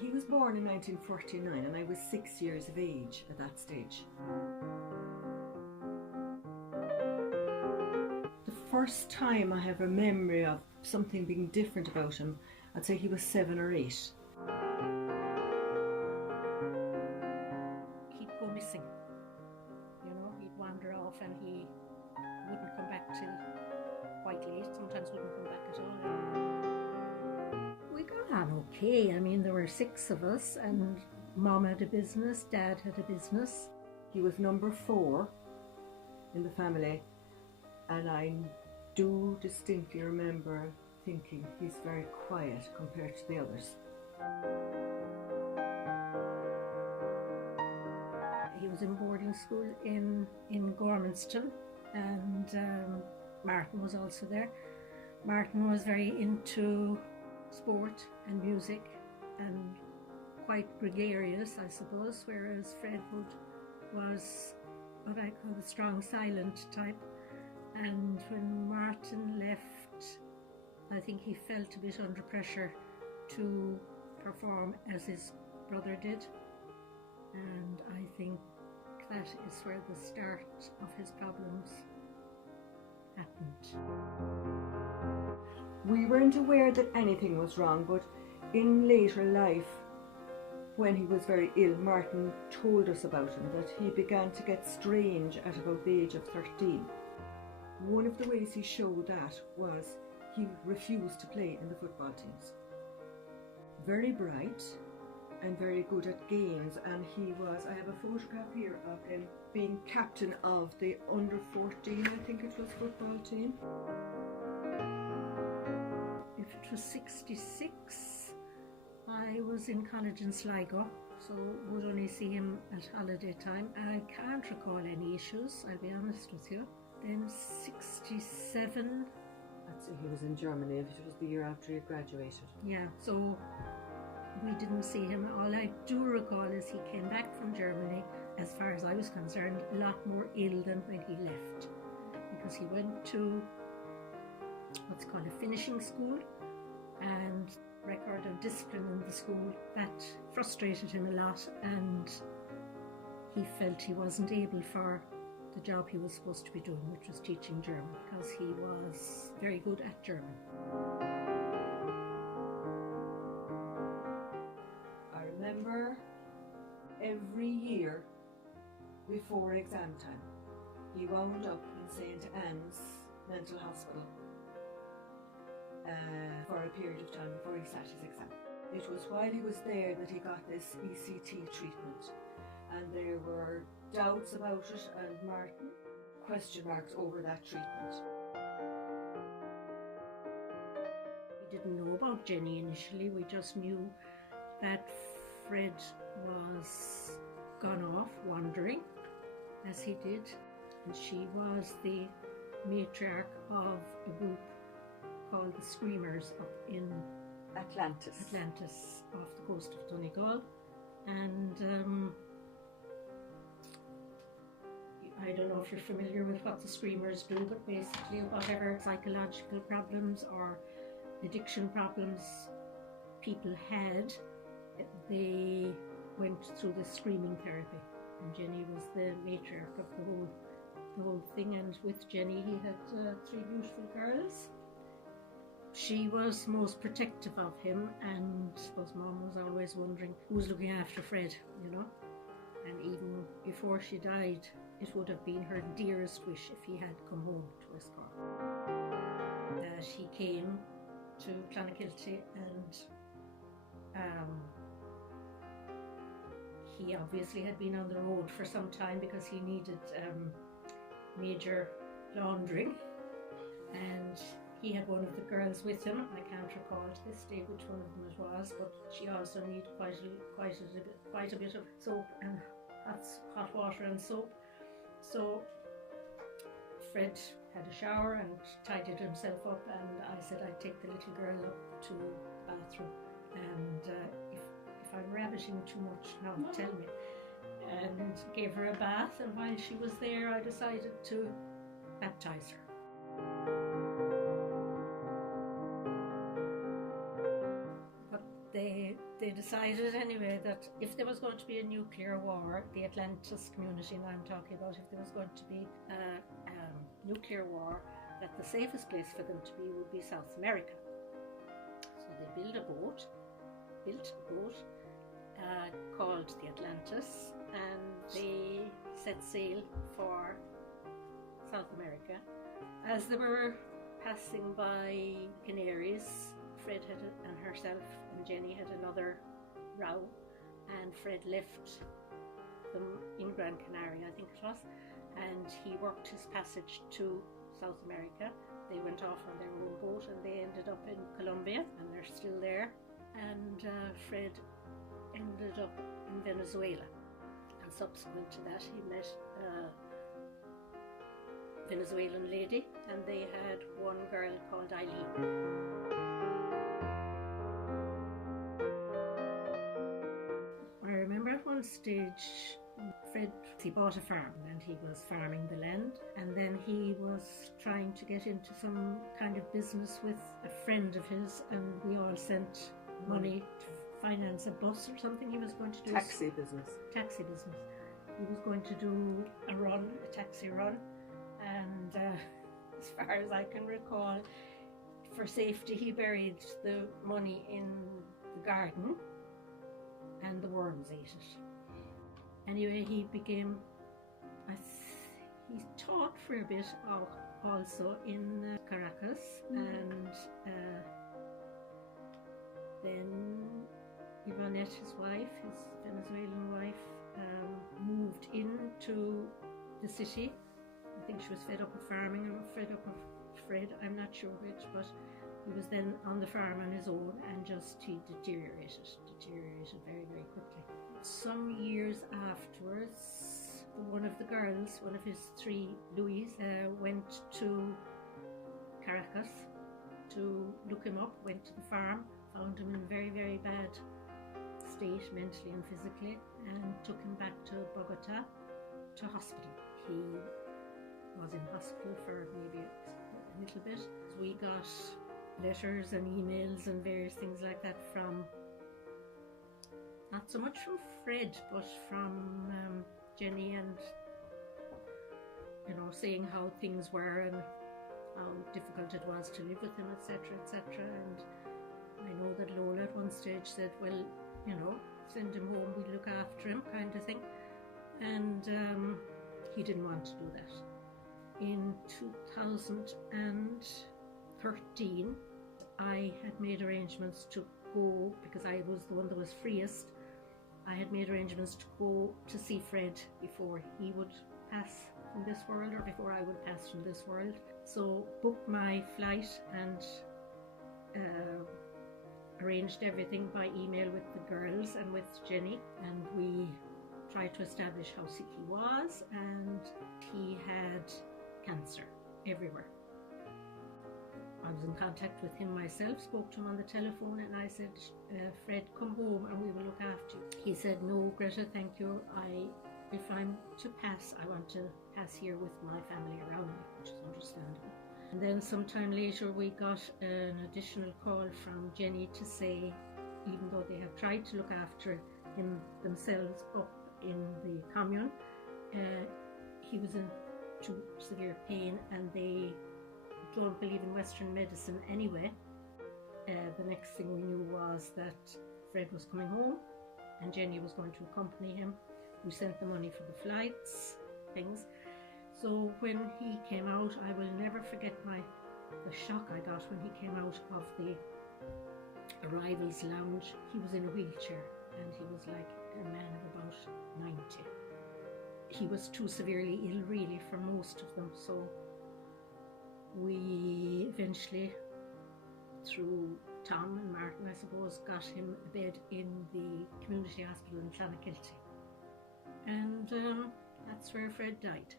He was born in 1949 and I was 6 years of age at that stage. The first time I have a memory of something being different about him, I'd say he was 7 or 8. He'd go missing, you know, he'd wander off and he wouldn't come back till quite late, sometimes wouldn't come back at all. We got on okay. I mean, there were 6 of us and Mom had a business, Dad had a business. He was number 4 in the family, and I do distinctly remember thinking he's very quiet compared to the others. He was in boarding school in Gormanston, and Martin was also there. Martin was very into sport and music and quite gregarious, I suppose, whereas Fred was what I call the strong silent type. And when Martin left, I think he felt a bit under pressure to perform as his brother did, and I think that is where the start of his problems happened. We weren't aware that anything was wrong, but in later life, when he was very ill, Martin told us about him, that he began to get strange at about the age of 13. One of the ways he showed that was he refused to play in the football teams. Very bright and very good at games, and he was, I have a photograph here of him being captain of the under 14, I think it was, football team. If it was 66, I was in college in Sligo, so would only see him at holiday time. I can't recall any issues, I'll be honest with you. Then 67. I'd say he was in Germany, if it was the year after he graduated. Yeah, so we didn't see him. All I do recall is he came back from Germany, as far as I was concerned, a lot more ill than when he left. Because he went to what's called a finishing school, and record of discipline in the school, that frustrated him a lot, and he felt he wasn't able for the job he was supposed to be doing, which was teaching German, because he was very good at German. I remember every year before exam time, he wound up in St. Anne's Mental Hospital for a period of time before he sat his exam. It was while he was there that he got this ECT treatment, and there were doubts about it, and Martin, question marks over that treatment. We didn't know about Jenny initially, we just knew that Fred was gone off wandering, as he did, and she was the matriarch of a group called the Screamers up in Atlantis, off the coast of Donegal. And I don't know if you're familiar with what the Screamers do, but basically whatever psychological problems or addiction problems people had, they went through the screaming therapy. And Jenny was the matriarch of the whole thing, and with Jenny he had 3 beautiful girls. She was most protective of him, and I suppose Mom was always wondering who was looking after Fred, you know. And even before she died, it would have been her dearest wish if he had come home to West Cork. That he came to Clonakilty, and he obviously had been on the road for some time because he needed major laundering, and he had one of the girls with him. I can't recall to this day which one of them it was, but she also needed quite a bit of soap and hot water and soap. So Fred had a shower and tidied himself up, and I said I'd take the little girl up to the bathroom, and if I'm rabbiting too much now, tell me. And gave her a bath, and while she was there I decided to baptize her. But they decided anyway that if there was going to be a nuclear war, the Atlantis community that I'm talking about, if there was going to be a nuclear war, that the safest place for them to be would be South America. So they built a boat called the Atlantis, and they set sail for South America. As they were passing by Canaries, Fred and herself and Jenny had another row, and Fred left them in Gran Canaria, I think it was, and he worked his passage to South America. They went off on their own boat and they ended up in Colombia, and they're still there. And Fred ended up in Venezuela, and subsequent to that he met a Venezuelan lady, and they had one girl called Eileen. I remember at one stage Fred, he bought a farm and he was farming the land, and then he was trying to get into some kind of business with a friend of his, and we all sent money to finance a bus or something he was going to do. Taxi business. He was going to do a taxi run, and as far as I can recall, for safety he buried the money in the garden and the worms ate it. Anyway, he became, he taught for a bit also in Caracas, and then Yvonette, his wife, his Venezuelan wife, moved into the city. I think she was fed up of farming or fed up of Fred, I'm not sure which, but he was then on the farm on his own, and he deteriorated very, very quickly. Some years afterwards, one of the girls, one of his three, Louise, went to Caracas to look him up, went to the farm, found him in very, very bad state, mentally and physically, and took him back to Bogota to hospital. He was in hospital for maybe a little bit. We got letters and emails and various things like that from, not so much from Fred, but from Jenny, and saying how things were and how difficult it was to live with him, etc., etc. And I know that Lola at one stage said, well, send him home, we'll look after him, kind of thing. And he didn't want to do that. In 2013, I had made arrangements to go, because I was the one that was freest. I had made arrangements to go to see Fred before he would pass from this world, or before I would pass from this world. So booked my flight and arranged everything by email with the girls and with Jenny, and we tried to establish how sick he was, and he had cancer everywhere. I was in contact with him myself, spoke to him on the telephone, and I said, Fred, come home and we will look after you. He said, no, Greta, thank you. If I'm to pass, I want to pass here with my family around me, which is understandable. And then sometime later we got an additional call from Jenny to say, even though they have tried to look after him themselves up in the commune, he was in too severe pain, and they don't believe in Western medicine anyway. The next thing we knew was that Fred was coming home and Jenny was going to accompany him. We sent the money for the flights, things. So when he came out, I will never forget the shock I got when he came out of the arrivals lounge. He was in a wheelchair, and he was like a man of about 90. He was too severely ill really for most of them, so we eventually, through Tom and Martin I suppose, got him a bed in the community hospital in Clonakilty, and that's where Fred died.